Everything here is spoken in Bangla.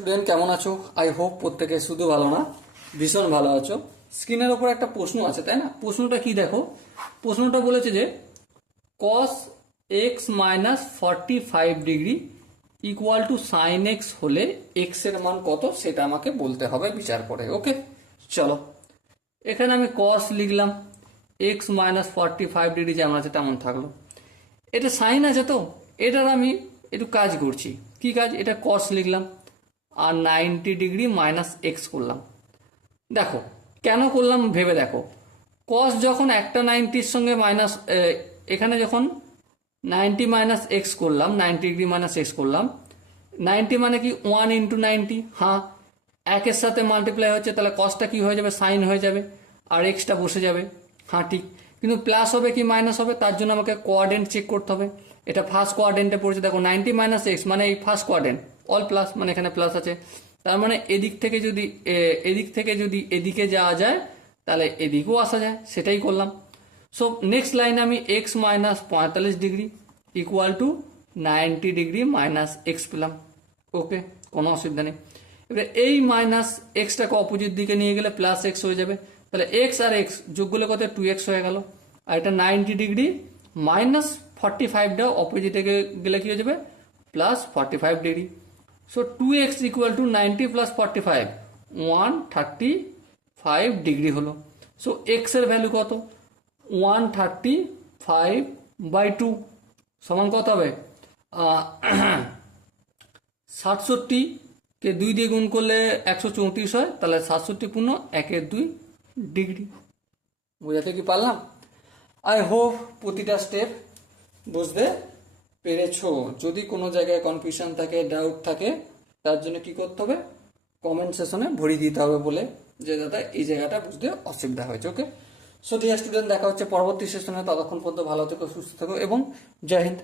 স্টুডেন্ট কেমন আছো? আই হোপ প্রত্যেকে শুধু ভালো না, ভীষণ ভালো আছো। স্ক্রিনের ওপর একটা প্রশ্ন আছে, তাই না? প্রশ্নটা কি দেখো, প্রশ্নটা বলেছে যে cos x minus 45 degree equal to sine x হলে এক্স এর মান কত সেটা আমাকে বলতে হবে বিচার করে। ওকে, চলো এখানে আমি cos লিখলাম, x মাইনাস 45 ডিগ্রি যেমন আছে তেমন থাকলো। এটা সাইন আছে তো, এটার আমি একটু কাজ করছি। কি কাজ? এটা cos লিখলাম আর 90 ডিগ্রি মাইনাস এক্স করলাম। দেখো কেন করলাম ভেবে দেখো, কস যখন একটা 90-র সঙ্গে মাইনাস, এখানে যখন 90 মাইনাস এক্স করলাম, 90 ডিগ্রি মাইনাস এক্স করলাম, 90 মানে কি 1 × 90, হ্যাঁ একের সাথে মাল্টিপ্লাই হচ্ছে, তাহলে কসটা কি হয়ে যাবে? সাইন হয়ে যাবে আর এক্সটা বসে যাবে। হ্যাঁ ঠিক, কিন্তু প্লাস হবে কি মাইনাস হবে, তার জন্য আমাকে কোয়াড্রেন্ট চেক করতে হবে। এটা ফার্স্ট কোয়াড্রেন্টে পড়েছে, দেখো 90 মাইনাস এক্স মানে এই ফার্স্ট কোয়াড্রেন্ট, অল প্লাস, মানে এখানে প্লাস আছে। তার মানে এদিক থেকে যদি এদিকে যাওয়া যায় তাহলে এদিকেও আসা যায়, সেটাই করলাম। সো নেক্সট লাইনে আমি x minus 45 degree equal two 90 degree minus x পেলাম। ওকে, কোনো অসুবিধা নেই। এবারে এই মাইনাস এক্সটাকে অপোজিট দিকে নিয়ে গেলে প্লাস এক্স হয়ে যাবে, তাহলে এক্স আর এক্স যোগ করলে কত? 2x হয়ে গেল। আর এটা 90 ডিগ্রি মাইনাস 45টা অপোজিটে গেলে কি হয়ে যাবে? Plus 45 degree. So 2x equal to 90 plus 45, 135 degree হলো। সো এক্স এর ভ্যালু কত? 135/2 সমান কত হবে? 67 কে 2 দিয়ে গুণ করলে 134 হয়, তাহলে 67 × 1 = 2 ডিগ্রি। বুঝাতে কি পারলাম? আই হোপ প্রতিটা স্টেপ বুঝতে পেরেছো। যদি কোনো জায়গায় কনফিউশন থাকে, ডাউট থাকে, তার জন্য কি করতে হবে? কমেন্ট সেশনে ভরিয়ে দিতে হবে বলে যে দাদা এই জায়গাটা বুঝতে অসুবিধা হয়েছে। ওকে, সো ডিয়ার স্টুডেন্ট, দেখা হচ্ছে পরবর্তী সেশনে। ততক্ষণ পর্যন্ত ভালো থেকো, সুস্থ থেকো এবং জয় হিন্দ।